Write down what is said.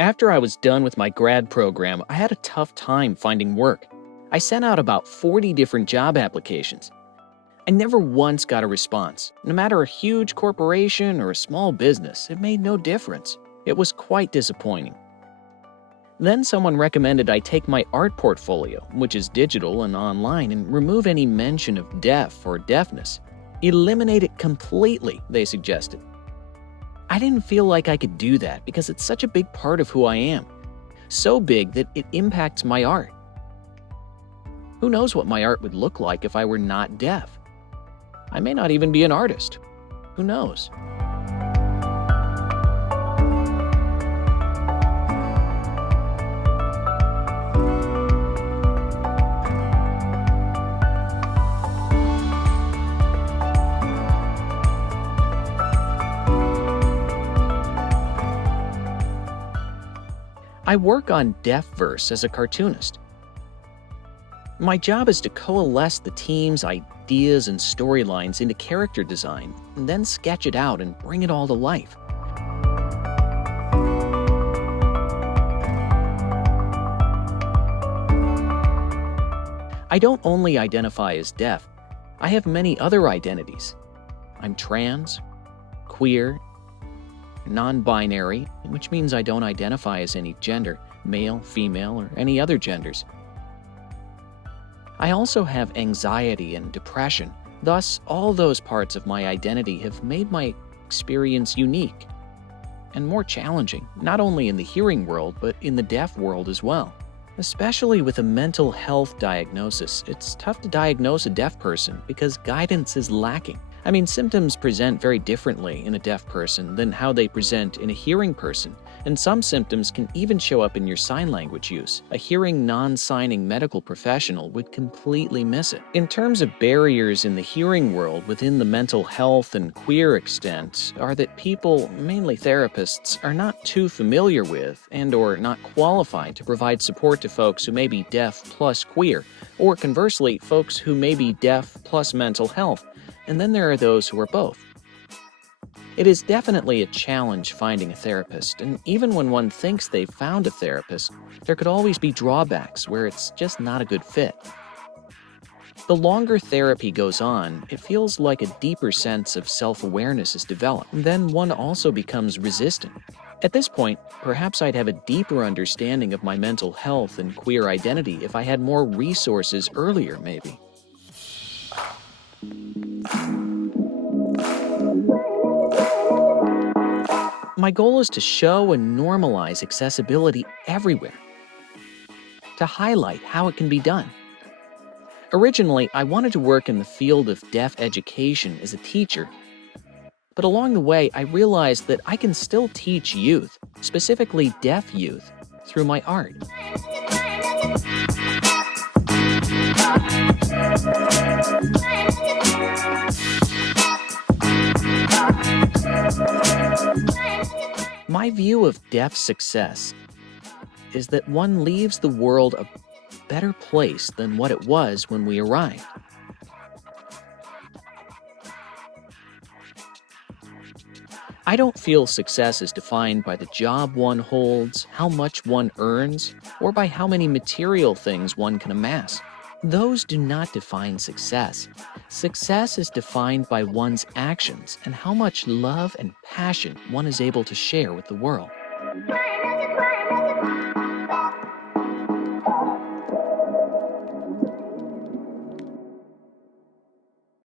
After I was done with my grad program, I had a tough time finding work. I sent out about 40 different job applications. I never once got a response. No matter a huge corporation or a small business, it made no difference. It was quite disappointing. Then someone recommended I take my art portfolio, which is digital and online, and remove any mention of deaf or deafness. Eliminate it completely, they suggested. I didn't feel like I could do that because it's such a big part of who I am. So big that it impacts my art. Who knows what my art would look like if I were not deaf? I may not even be an artist. Who knows? I work on Deafverse as a cartoonist. My job is to coalesce the team's ideas and storylines into character design, and then sketch it out and bring it all to life. I don't only identify as deaf, I have many other identities. I'm trans, queer, non-binary, which means I don't identify as any gender, male, female, or any other genders. I also have anxiety and depression. Thus, all those parts of my identity have made my experience unique and more challenging, not only in the hearing world, but in the deaf world as well. Especially with a mental health diagnosis, it's tough to diagnose a deaf person because guidance is lacking. I mean, symptoms present very differently in a deaf person than how they present in a hearing person, and some symptoms can even show up in your sign language use. A hearing non-signing medical professional would completely miss it. In terms of barriers in the hearing world within the mental health and queer extent are that people, mainly therapists, are not too familiar with and/or not qualified to provide support to folks who may be deaf plus queer, or conversely, folks who may be deaf plus mental health. And then there are those who are both. It is definitely a challenge finding a therapist, and even when one thinks they've found a therapist, there could always be drawbacks where it's just not a good fit. The longer therapy goes on, it feels like a deeper sense of self-awareness is developed, and then one also becomes resistant. At this point, perhaps I'd have a deeper understanding of my mental health and queer identity if I had more resources earlier, maybe. My goal is to show and normalize accessibility everywhere, to highlight how it can be done. Originally, I wanted to work in the field of deaf education as a teacher, but along the way, I realized that I can still teach youth, specifically deaf youth, through my art. My view of deaf success is that one leaves the world a better place than what it was when we arrived. I don't feel success is defined by the job one holds, how much one earns, or by how many material things one can amass. Those do not define success. Success is defined by one's actions and how much love and passion one is able to share with the world.